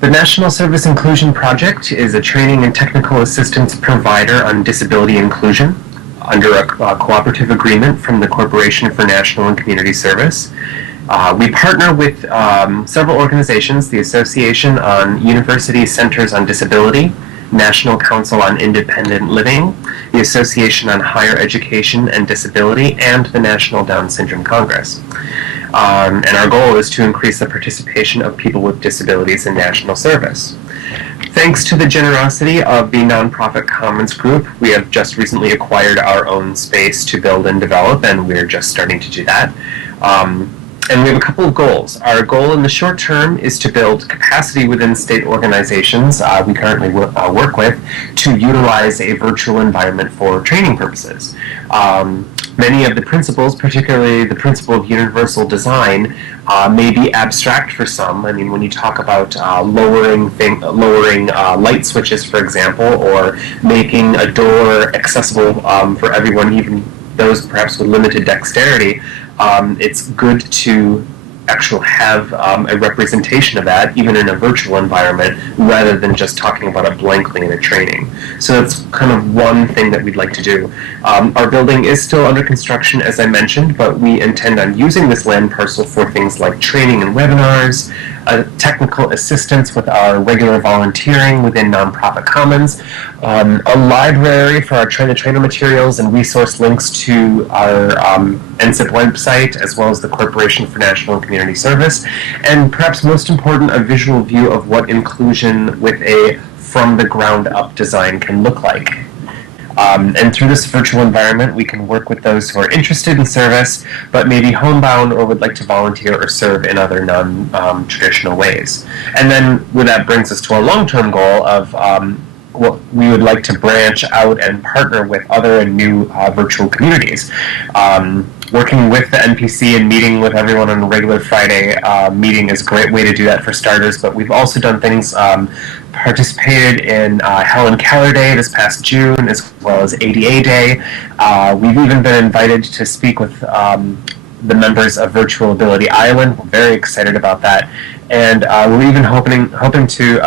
The National Service Inclusion Project is a training and technical assistance provider on disability inclusion under a cooperative agreement from the Corporation for National and Community Service. We partner with several organizations, the Association on University Centers on Disability, National Council on Independent Living, the Association on Higher Education and Disability, and the National Down Syndrome Congress. And our goal is to increase the participation of people with disabilities in national service. Thanks to the generosity of the Nonprofit Commons Group, we have just recently acquired our own space to build and develop, and we're just starting to do that. And we have a couple of goals. Our goal in the short term is to build capacity within state organizations we currently work with to utilize a virtual environment for training purposes. Many of the principles, particularly the principle of universal design, may be abstract for some. I mean, when you talk about lowering light switches, for example, or making a door accessible for everyone, even those perhaps with limited dexterity, it's good to actually have a representation of that, even in a virtual environment, rather than just talking about it blankly in a training. So that's kind of one thing that we'd like to do. Our building is still under construction, as I mentioned, but we intend on using this land parcel for things like training and webinars, technical assistance with our regular volunteering within Nonprofit Commons, a library for our trainer-to-trainer materials and resource links to our NSIP website, as well as the Corporation for National and Community Service, and perhaps most important, a visual view of what inclusion with a from-the-ground-up design can look like. And through this virtual environment, we can work with those who are interested in service, but maybe homebound or would like to volunteer or serve in other non-traditional ways. And then that brings us to our long-term goal of what we would like to branch out and partner with other and new virtual communities. Working with the NPC and meeting with everyone on a regular Friday meeting is a great way to do that for starters, but we've also done things, participated in Helen Keller Day this past June, as well as ADA Day. We've even been invited to speak with the members of Virtual Ability Island. We're very excited about that. And we're even hoping to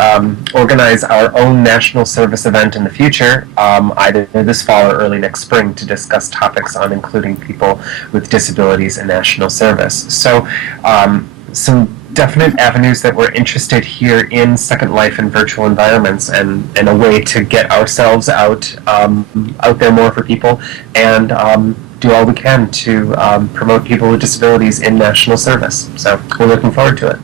organize our own national service event in the future, either this fall or early next spring, to discuss topics on including people with disabilities in national service. So some definite avenues that we're interested here in Second Life in virtual environments, and a way to get ourselves out there more for people, and do all we can to promote people with disabilities in national service. So we're looking forward to it.